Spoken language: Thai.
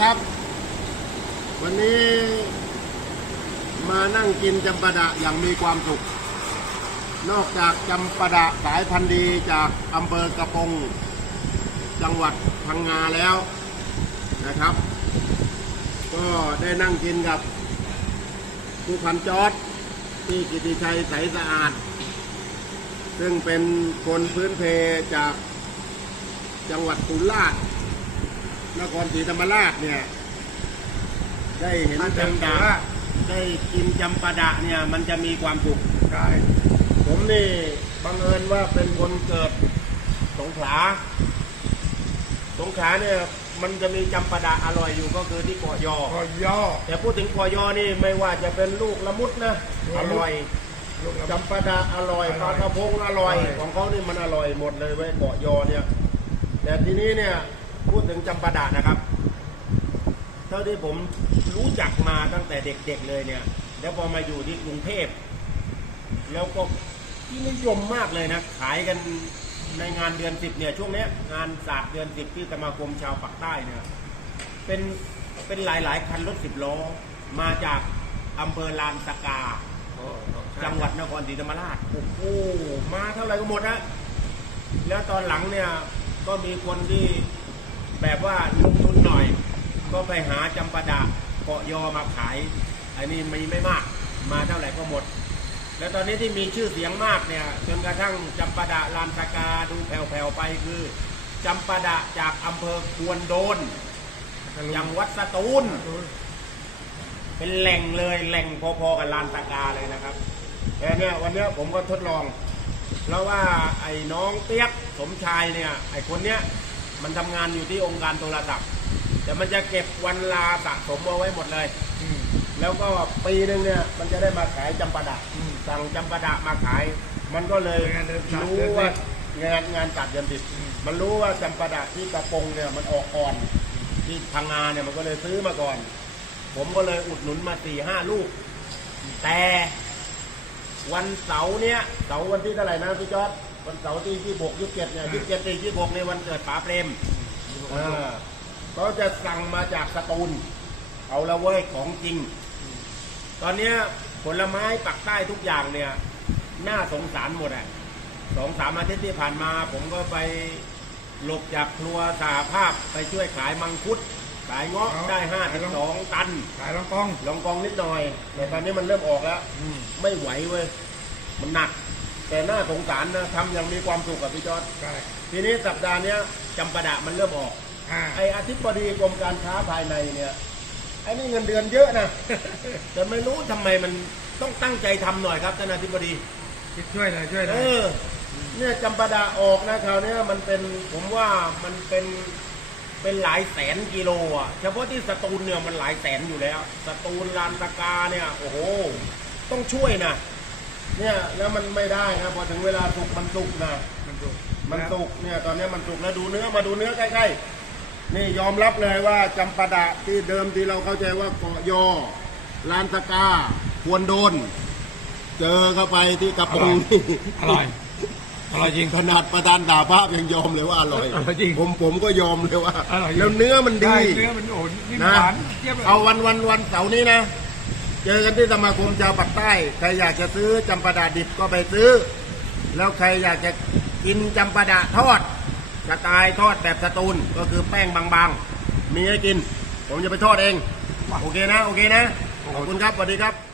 ครับ วันนี้มานั่งกินจำปาดะอย่างมีความสุข นอกจากจำปาดะสายพันธุ์ดีจากอำเภอกระปง จังหวัดพังงาแล้วนะครับ ก็ได้นั่งกินกับผู้พันจอดที่กิติชัยใสสะอาด ซึ่งเป็นคนพื้นเพจากจังหวัดสุราษฎร์ นครศรีธรรมราชเนี่ย ได้เห็นมาจากจำสุดาราษฎร์ได้กินจำปาดะเนี่ย มันจะมีความสุขใช่ผมนี่บังเอิญว่าเป็นคนเกิดสงขลาสงขลาเนี่ยมันจะมีจำปาดะอร่อยอยู่ก็คือที่เกาะยอก็ย่อแต่พูดถึงเกาะยอนี่ไม่ว่าจะเป็นลูกละมุดนะลูกอละมุดร่อยลูกละจำปาดะอร่อยอปร่ลาอยกระพงอร่อยอร่อย ของเขานี่มันอร่อยหมดเลยเว้ยเกาะยอเนี่ยแต่ทีนี้เนี่ยพู ดถึงจำปาดะนะครับ เท่าที่ผมรู้จักมาตั้งแต่เด็กๆเลยเนี่ย แล้วพอมาอยู่ที่กรุงเทพ แล้วก็ที่นิยมมากเลยนะ ขายกันในงานเดือนสิบเนี่ยช่วงเนี้ยงานศาสตร์เดือนสิบที่สมาคมชาวปากใต้เนี่ย เป็นเป็นหลายๆคันรถสิบล้อ มาจากอำเภอลานสกา จังหวัดนครศรีธรรมราชโอ้โหมาเท่าไหร่ก็หมดนะแล้วตอนหลังเนี่ยก็มีคนที่ แบบว่าลงทุนหน่อย ก็ไปหาจำปาดะเกาะยอมาขาย อันนี้มีไม่มากมาเท่าไหร่ก็หมด แล้วตอนนี้ที่มีชื่อเสียงมากเนี่ยจนกระทั่งจำปาดะลานสกาดูแผ่วๆไปคือจำปาดะจากอำเภอควนโดนอย่างวัดสตูล เป็นแหล่งเลยแหล่งพอๆกับลานตากาเลยนะครับแต่เนี่ยวันเนี้ยผมก็ทดลอง เพราะว่าไอ้น้องเปียกสมชายเนี่ยไอ้คนเนี้ย มันทำงานอยู่ที่องค์การโทรศัพท์แต่มันจะเก็บวันลาสะสมเอาไว้หมดเลย อืม แล้วก็ปีหนึ่งเนี่ยมันจะได้มาขายจำปาดะอืมสั่งจำปาดะมาขาย มันก็เลยงานเดือนสามรู้เดือนสิบว่างานงานตัดเดือนสิบอืม มันรู้ว่าจำปาดะที่กระโปรงเนี่ยมันออกก่อนที่พังงาเนี่ยมันก็เลยซื้อมาก่อน ผมก็เลยอุดหนุนมาสี่ห้าลูก แต่วันเสาร์เนี่ยเสาร์วันที่เท่าไหร่นะพี่จอร์ด วันเสาร์ที่ยี่หกยี่เจ็ดเนี่ยยี่เจ็ดที่ยี่หกในวันเกิดป๋าเปรมเออก็จะสั่งมาจากสตูลเอาละเว้ยของจริง ตอนเนี้ยผลไม้ปักใต้ทุกอย่างเนี่ย น่าสงสารหมดอะสองสามอาทิตย์ที่ผ่านมา ผมก็ไปหลบจากครัวสาภาพไปช่วยขายมังคุด ขายเงาะได้ห้าถึงสองตัน ขายลองกองลองกองนิดหน่อยแต่ตอนนี้มันเริ่มออกแล้วอืมไม่ไหวเว้ย มันหนัก แต่น่าสงสารนะทำอย่างมีความสุขกับพี่จอร์ดใช่ทีนี้สัปดาห์เนี้ยจำปาดะมันเริ่มออก อ่าไออธิบดีกรมการค้าภายในเนี่ยไอ้นี่เงินเดือนเยอะนะ แต่ไม่รู้ทำไมมันต้องตั้งใจทำหน่อยครับท่านอธิบดีคิดช่วยหน่อยช่วยหน่เออยอ เนี่ยจำปาดาออกนะคราวเนี้ยมันเป็นผมว่ามันเป็นเป็นหลายแสนกิโลอะ เฉพาะที่สตูลเนี่ยมันหลายแสนอยู่แล้ว สตูลลานสกาเนี่ย โอ้โห ต้องช่วยนะ เนี่ยแล้วมันไม่ได้นะพอถึงเวลาสุกมันสุกนะมันถูกมันสุกเนี่ยตอนนี้มันสุกแล้วดูเนื้อมาดูเนื้อใกล้ๆนี่ยอมรับเลยว่าจำปาดะที่เดิมที่เราเข้าใจว่าเกาะยอลานสกาควรโดน เจอเข้าไปที่กระโปรงนี่อร่อยอร่อยจริงขนาดประธานด่าภาพยังยอมเลยว่าอร่อยอร่อยจริงผมผมก็ยอมเลยว่าอร่อยจริงแล้วเนื้อมันดีได้เนื้อมันโอนนี่นะหวานเทียบเลยเอาวันวันวันเสาร์นี้นะ เจอกันที่สมาคมชาวปักใต้ ใครอยากจะซื้อจำปาดาดิบก็ไปซื้อ แล้วใครอยากจะกินจำปาดาทอดสไตล์ทอดแบบสตูลก็คือแป้งบางๆ มีให้กิน ผมจะไปทอดเอง โอเคนะ โอเคนะ ขอบคุณครับ สวัสดีครับ